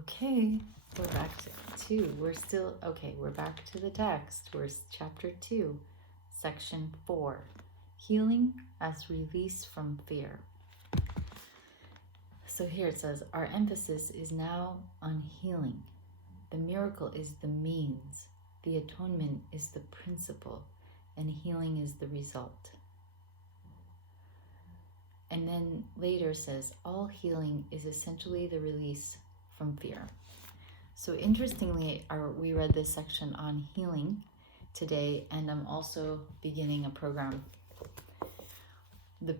Okay, we're back to 2. We're back to the text. We're chapter 2, section 4. Healing as release from fear. So here it says, our emphasis is now on healing. The miracle is the means. The atonement is the principle, and healing is the result. And then later says, all healing is essentially the release from fear. So interestingly, we read this section on healing today, and I'm also beginning a program, the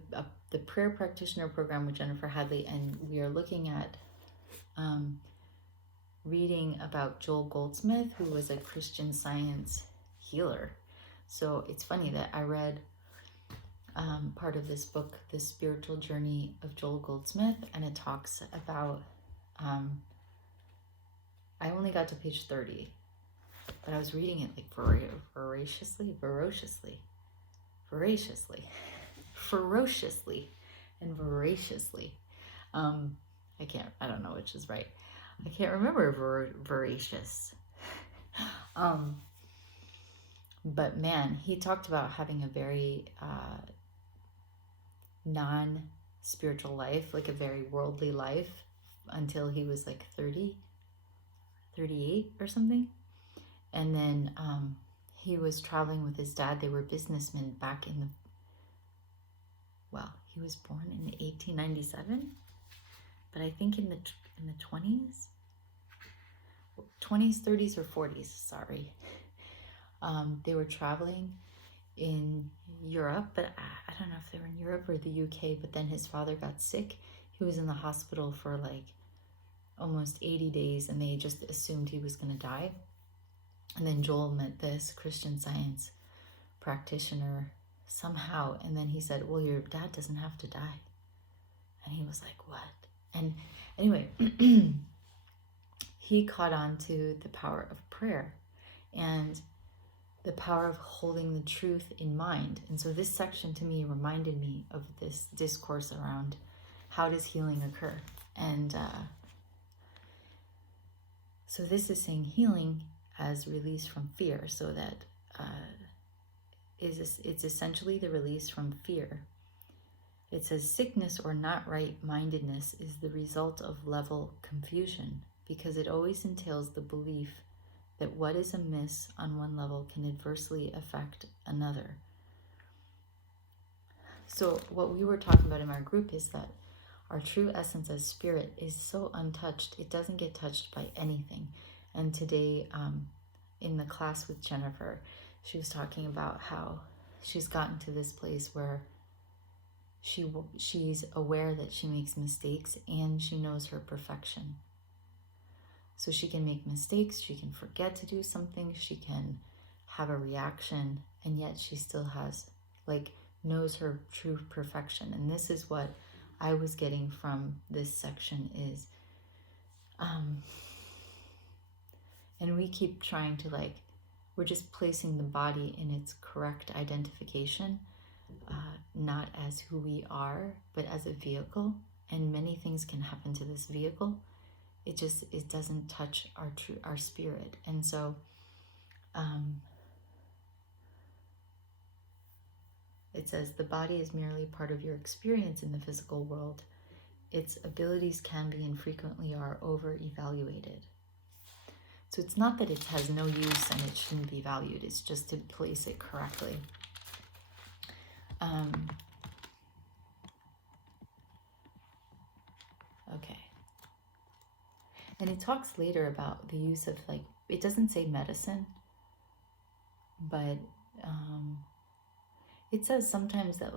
prayer practitioner program with Jennifer Hadley, and we are looking at reading about Joel Goldsmith, who was a Christian Science healer. So it's funny that I read part of this book, The Spiritual Journey of Joel Goldsmith, and it talks about I only got to page 30, but I was reading it like ferociously, and voraciously. I don't know which is right. I can't remember voracious. But man, he talked about having a very non-spiritual life, like a very worldly life, until he was like 38 or something. And then he was traveling with his dad. They were businessmen back in he was born in 1897, but I think in the 20s, 30s or 40s, sorry. They were traveling in Europe, but I don't know if they were in Europe or the UK, but then his father got sick. He was in the hospital for like almost 80 days, and they just assumed he was going to die. And then Joel met this Christian Science practitioner somehow, and then he said, well, your dad doesn't have to die. And he was like, what? And anyway, he caught on to the power of prayer and the power of holding the truth in mind. And so this section to me reminded me of this discourse around how does healing occur. And so this is saying healing as release from fear, so that it's essentially the release from fear. It says sickness or not right-mindedness is the result of level confusion, because it always entails the belief that what is amiss on one level can adversely affect another. So what we were talking about in our group is that our true essence as spirit is so untouched. It doesn't get touched by anything. And today in the class with Jennifer, she was talking about how she's gotten to this place where she's aware that she makes mistakes, and she knows her perfection. So she can make mistakes, she can forget to do something, she can have a reaction, and yet she still knows her true perfection. And this is what I was getting from this section is, and we keep trying to we're just placing the body in its correct identification, not as who we are, but as a vehicle. And many things can happen to this vehicle. It doesn't touch our spirit. And so it says the body is merely part of your experience in the physical world. Its abilities can be and frequently are over-evaluated. So it's not that it has no use and it shouldn't be valued. It's just to place it correctly. Okay. And it talks later about the use of it doesn't say medicine, but it says sometimes that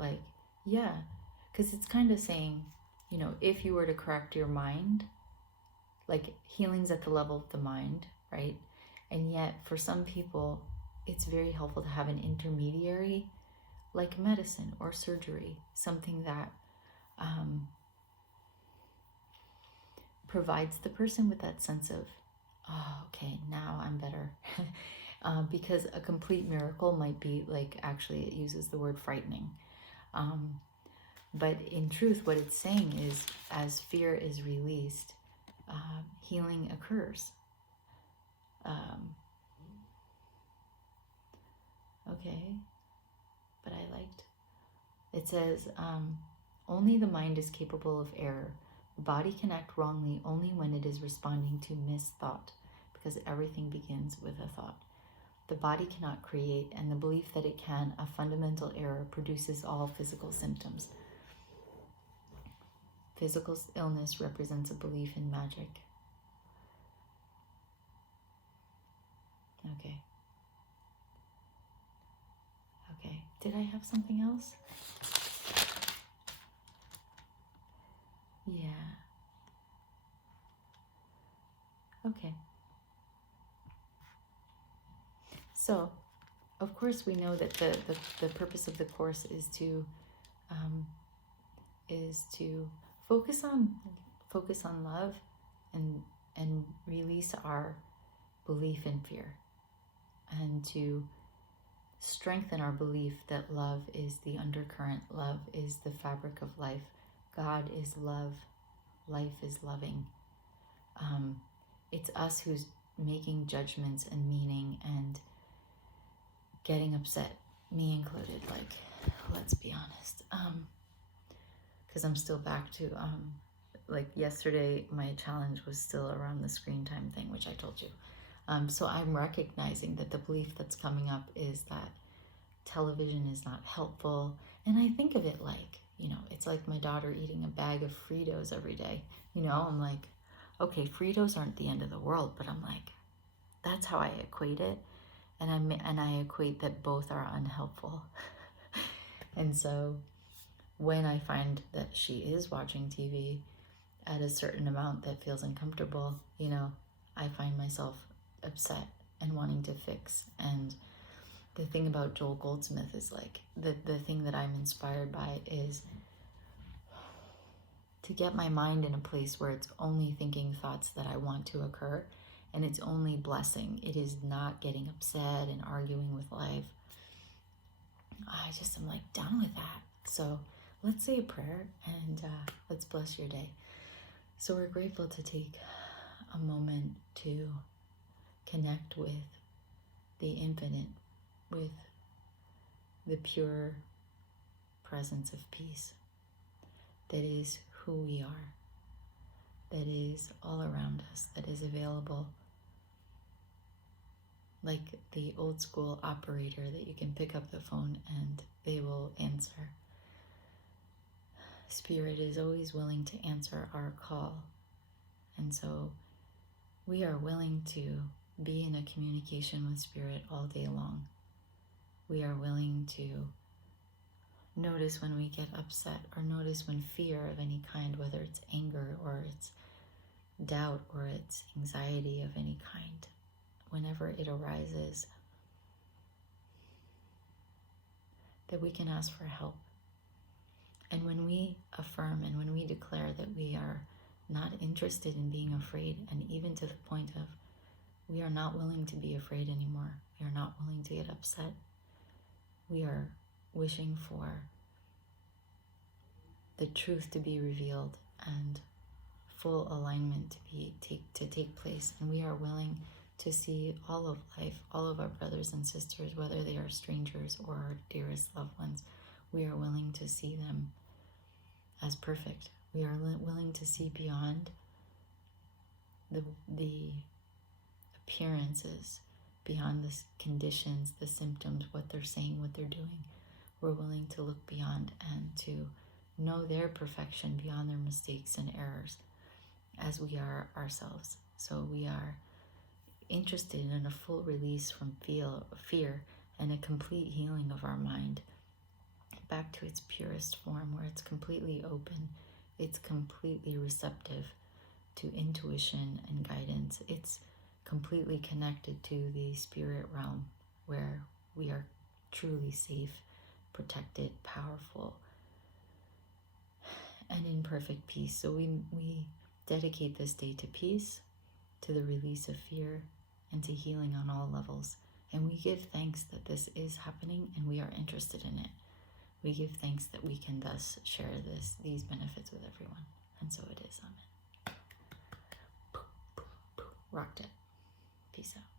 because it's kind of saying, if you were to correct your mind, healing's at the level of the mind, right? And yet for some people, it's very helpful to have an intermediary, like medicine or surgery, something that provides the person with that sense of, oh, okay, now I'm better. Because a complete miracle might be actually it uses the word frightening. But in truth, what it's saying is, as fear is released, healing occurs. Okay, but I liked, it says, only the mind is capable of error. The body can act wrongly only when it is responding to misthought, because everything begins with a thought. The body cannot create, and the belief that it can, a fundamental error, produces all physical symptoms. Physical illness represents a belief in magic. Okay. Okay. Did I have something else? Yeah. Okay. So, of course, we know that the purpose of the course is to focus on love and release our belief in fear, and to strengthen our belief that love is the undercurrent, love is the fabric of life, God is love, life is loving. It's us who's making judgments and meaning and getting upset, me included, like, let's be honest, because I'm still back to like yesterday my challenge was still around the screen time thing, which I told you. So I'm recognizing that the belief that's coming up is that television is not helpful. And I think of it like, it's like my daughter eating a bag of Fritos every day. I'm like, okay, Fritos aren't the end of the world, but I'm like, that's how I equate it. And I equate that both are unhelpful. And so when I find that she is watching TV at a certain amount that feels uncomfortable, I find myself upset and wanting to fix. And the thing about Joel Goldsmith is like, the thing that I'm inspired by is to get my mind in a place where it's only thinking thoughts that I want to occur, and it's only blessing. It is not getting upset and arguing with life. I just am like done with that. So let's say a prayer and let's bless your day. So we're grateful to take a moment to connect with the infinite, with the pure presence of peace that is who we are, that is all around us, that is available, like the old school operator that you can pick up the phone and they will answer. Spirit is always willing to answer our call. And so we are willing to be in a communication with Spirit all day long. We are willing to notice when we get upset, or notice when fear of any kind, whether it's anger or it's doubt or it's anxiety of any kind, whenever it arises, that we can ask for help. And when we affirm and when we declare that we are not interested in being afraid, and even to the point of we are not willing to be afraid anymore, we are not willing to get upset, we are wishing for the truth to be revealed and full alignment to take place, and we are willing to see all of life, all of our brothers and sisters, whether they are strangers or our dearest loved ones, we are willing to see them as perfect. We are willing to see beyond the appearances, beyond the conditions, the symptoms, what they're saying, what they're doing. We're willing to look beyond and to know their perfection beyond their mistakes and errors, as we are ourselves. So we are interested in a full release from fear and a complete healing of our mind back to its purest form, where it's completely open, it's completely receptive to intuition and guidance. It's completely connected to the spirit realm, where we are truly safe, protected, powerful, and in perfect peace. So we dedicate this day to peace, to the release of fear, and to healing on all levels. And we give thanks that this is happening and we are interested in it. We give thanks that we can thus share these benefits with everyone. And so it is. Amen. Rocked it. Peace out.